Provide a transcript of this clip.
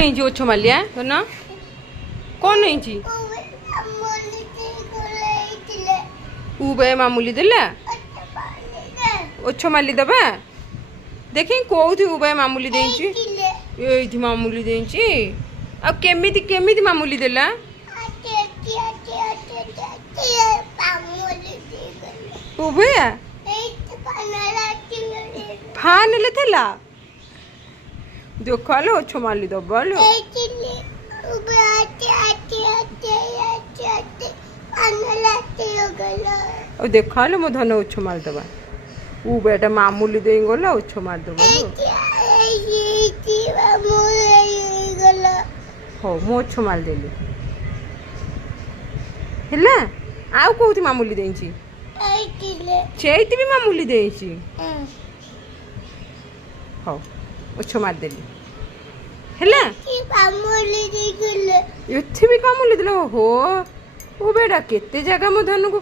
ହେଇଛି ଓଛ ମାଲିଆ ଧନ କଣ ହେଇଛି ଉବେ ମାମୁଲି ଦେଲା ଓଛ ମାଲି ଦବା ଦେଖି କୋଉଠି ଉବେ ମାମୁଲି ଦେଇଛି ଏଇଠି ମାମୁଲି ଦେଇଛି ଆଉ କେମିତି କେମିତି ମାମୁଲି ଦେଲା ଉବେ ଫାନ୍ ହେଲେ ଥିଲା ଦେଖାलो ଓଛ ମାଲି ଦବାलो ଦେଖାलो मो धन ओछ मार दबा ऊ बेटा मामूली दे गला ओछ मार दबा हो मो ओछ मार देली हैला आउ कोथि मामूली देछि चेति भी मामूली देछि हो ओछ मार देली हैला मामूली दे गले एथि भी मामूली देलो हो ओ बेटा केते जगह मो धन को